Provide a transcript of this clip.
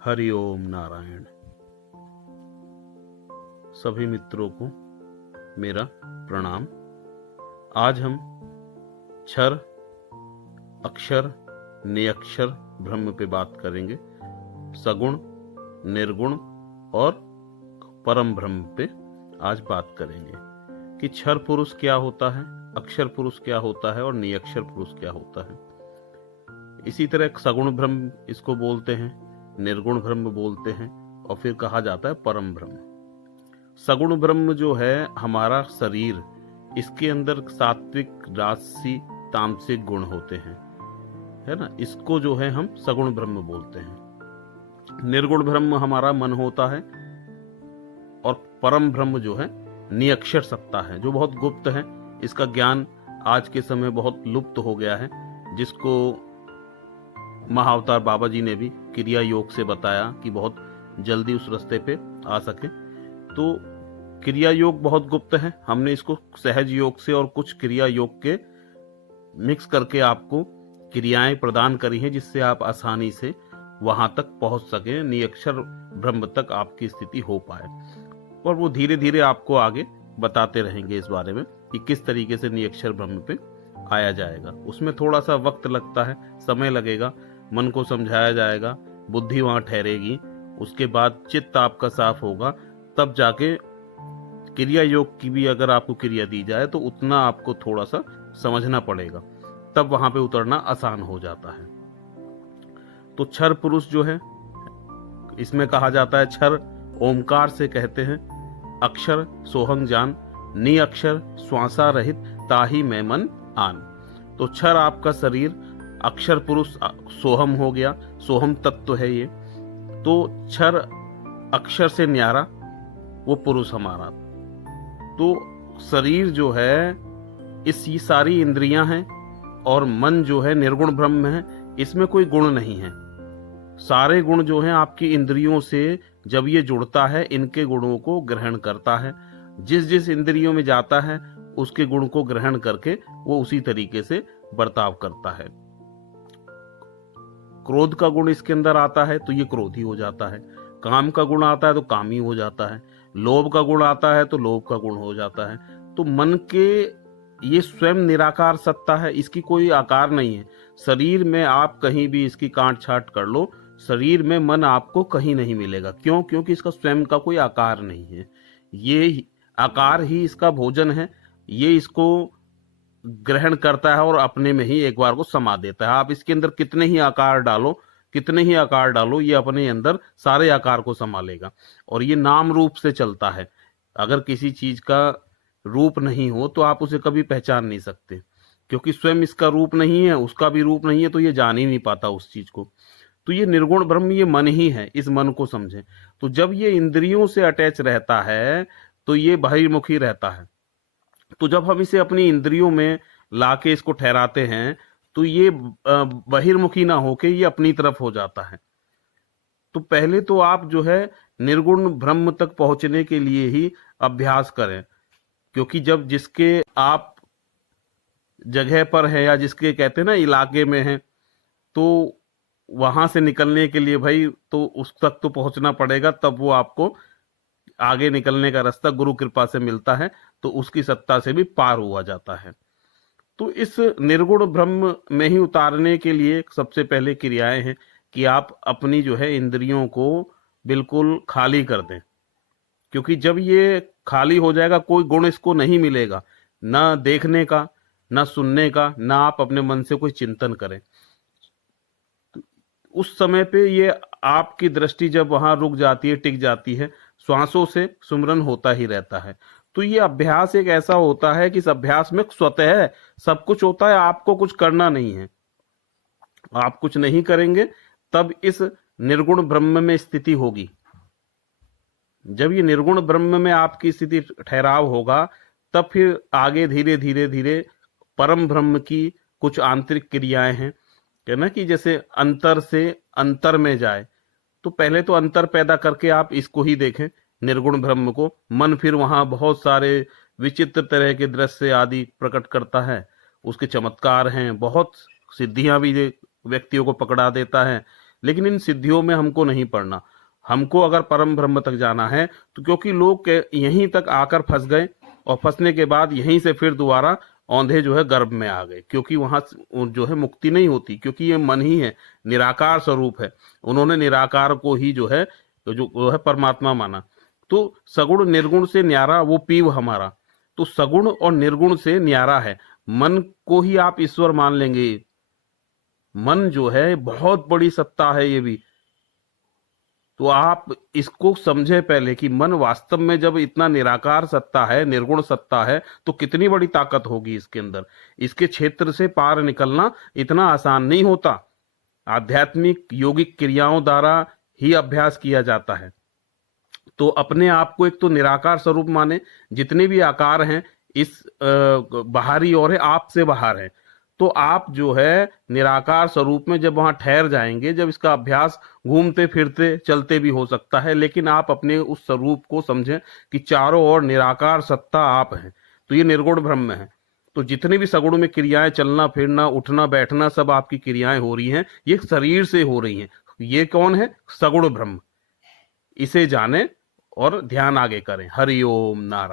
हरि ओम नारायण। सभी मित्रों को मेरा प्रणाम। आज हम क्षर, अक्षर, नियक्षर ब्रह्म पे बात करेंगे। सगुण, निर्गुण और परम ब्रह्म पे आज बात करेंगे कि क्षर पुरुष क्या होता है, अक्षर पुरुष क्या होता है और नियक्षर पुरुष क्या होता है। इसी तरह सगुण ब्रह्म इसको बोलते हैं, निर्गुण ब्रह्म बोलते हैं और फिर कहा जाता है परम ब्रह्म। सगुण ब्रह्म जो है हमारा शरीर, इसके अंदर सात्विक, राजसी, तामसिक गुण होते हैं, है ना। इसको जो है हम सगुण ब्रह्म बोलते हैं। निर्गुण ब्रह्म हमारा मन होता है और परम ब्रह्म जो है नियक्षर सत्ता है, जो बहुत गुप्त है। इसका ज्ञान आज के समय बहुत लुप्त हो गया है, जिसको महाअवतार बाबा जी ने भी क्रिया योग से बताया कि बहुत जल्दी उस रास्ते पे आ सके। तो क्रिया योग बहुत गुप्त है, हमने इसको सहज योग से और कुछ क्रिया योग के मिक्स करके आपको क्रियाएं प्रदान करी हैं, जिससे आप आसानी से वहां तक पहुंच सके, नियक्षर ब्रह्म तक आपकी स्थिति हो पाए। और वो धीरे धीरे आपको आगे बताते रहेंगे इस बारे में कि किस तरीके से नियक्षर ब्रह्म पे आया जाएगा। उसमें थोड़ा सा वक्त लगता है, समय लगेगा, मन को समझाया जाएगा, बुद्धि वहां ठहरेगी, उसके बाद चित्त आपका साफ होगा, तब जाके क्रिया योग की भी अगर आपको क्रिया दी जाए तो उतना आपको थोड़ा सा समझना पड़ेगा, तब वहां पे उतरना आसान हो जाता है। तो क्षर पुरुष जो है, इसमें कहा जाता है क्षर ओमकार से कहते हैं, अक्षर सोहंग जान, नि अक्षर श्वासा रहित ताही में मन आन। तो क्षर आपका शरीर, अक्षर पुरुष सोहम हो गया, सोहम तत्व है ये। तो क्षर अक्षर से न्यारा वो पुरुष हमारा। तो शरीर जो है, ये सारी इंद्रियां हैं और मन जो है निर्गुण ब्रह्म है, इसमें कोई गुण नहीं है। सारे गुण जो हैं आपकी इंद्रियों से जब ये जुड़ता है, इनके गुणों को ग्रहण करता है। जिस जिस इंद्रियों में जाता है उसके गुण को ग्रहण करके वो उसी तरीके से बर्ताव करता है। क्रोध का गुण इसके अंदर आता है तो ये क्रोधी हो जाता है, काम का गुण आता है तो कामी हो जाता है, लोभ का गुण आता है तो लोभ का गुण हो जाता है। तो मन के ये स्वयं निराकार सत्ता है, इसकी कोई आकार नहीं है। शरीर में आप कहीं भी इसकी काट छाट कर लो, शरीर में मन आपको कहीं नहीं मिलेगा। क्यों? क्योंकि इसका स्वयं का कोई आकार नहीं है। ये आकार ही इसका भोजन है, ये इसको ग्रहण करता है और अपने में ही एक बार को समा देता है। आप इसके अंदर कितने ही आकार डालो, ये अपने अंदर सारे आकार को समा लेगा। और ये नाम रूप से चलता है। अगर किसी चीज का रूप नहीं हो तो आप उसे कभी पहचान नहीं सकते, क्योंकि स्वयं इसका रूप नहीं है, उसका भी रूप नहीं है, तो ये जान ही नहीं पाता उस चीज को। तो ये निर्गुण ब्रह्म, ये मन ही है, इस मन को समझें। तो जब ये इंद्रियों से अटैच रहता है तो ये बहिर्मुखी रहता है। तो जब हम इसे अपनी इंद्रियों में लाके इसको ठहराते हैं तो ये बहिर्मुखी ना होके ये अपनी तरफ हो जाता है। तो पहले तो आप जो है निर्गुण ब्रह्म तक पहुंचने के लिए ही अभ्यास करें, क्योंकि जब जिसके आप जगह पर है या जिसके कहते हैं ना इलाके में है, तो वहां से निकलने के लिए भाई तो उस तक तो पहुंचना पड़ेगा, तब वो आपको आगे निकलने का रास्ता गुरु कृपा से मिलता है, तो उसकी सत्ता से भी पार हुआ जाता है। तो इस निर्गुण ब्रह्म में ही उतारने के लिए सबसे पहले क्रियाएं हैं कि आप अपनी जो है इंद्रियों को बिल्कुल खाली कर दें, क्योंकि जब ये खाली हो जाएगा कोई गुण इसको नहीं मिलेगा, ना देखने का, ना सुनने का, ना आप अपने मन से कोई चिंतन करें। उस समय पे ये आपकी दृष्टि जब वहां रुक जाती है, टिक जाती है, श्वासों से सुमरन होता ही रहता है। तो ये अभ्यास एक ऐसा होता है कि इस अभ्यास में स्वतः सब कुछ होता है, आपको कुछ करना नहीं है। आप कुछ नहीं करेंगे तब इस निर्गुण ब्रह्म में स्थिति होगी। जब ये निर्गुण ब्रह्म में आपकी स्थिति ठहराव होगा, तब फिर आगे धीरे धीरे धीरे परम ब्रह्म की कुछ आंतरिक क्रियाएं हैं, कहना कि जैसे अंतर से अंतर में जाए। तो पहले तो अंतर पैदा करके आप इसको ही देखें, निर्गुण ब्रह्म को। मन फिर वहां बहुत सारे विचित्र तरह के दृश्य आदि प्रकट करता है, उसके चमत्कार हैं, बहुत सिद्धियां भी व्यक्तियों को पकड़ा देता है। लेकिन इन सिद्धियों में हमको नहीं पड़ना। हमको अगर परम ब्रह्म तक जाना है तो क्योंकि लोग यहीं तक आकर फंस गए और फंसने के बाद यहीं से फिर दोबारा औंधे जो है गर्भ में आ गए, क्योंकि वहां जो है मुक्ति नहीं होती, क्योंकि ये मन ही है, निराकार स्वरूप है। उन्होंने निराकार को ही जो है परमात्मा माना। तो सगुण निर्गुण से न्यारा वो पीव हमारा। तो सगुण और निर्गुण से न्यारा है। मन को ही आप ईश्वर मान लेंगे। मन जो है बहुत बड़ी सत्ता है ये भी। तो आप इसको समझे पहले कि मन वास्तव में जब इतना निराकार सत्ता है, निर्गुण सत्ता है, तो कितनी बड़ी ताकत होगी इसके अंदर। इसके क्षेत्र से पार निकलना इतना आसान नहीं होता। आध्यात्मिक योगिक क्रियाओं द्वारा ही अभ्यास किया जाता है। तो अपने आप को एक तो निराकार स्वरूप माने, जितने भी आकार हैं इस बाहरी और है, आप से बाहर है। तो आप जो है निराकार स्वरूप में जब वहां ठहर जाएंगे, जब इसका अभ्यास घूमते फिरते चलते भी हो सकता है, लेकिन आप अपने उस स्वरूप को समझें कि चारों ओर निराकार सत्ता आप हैं। तो ये निर्गुण ब्रह्म है। तो जितने भी सगुण में क्रियाएं, चलना फिरना उठना बैठना, सब आपकी क्रियाएं हो रही हैं, ये शरीर से हो रही हैं। ये कौन है? सगुण ब्रह्म। इसे जाने और ध्यान आगे करें। हरि ओम नारायण।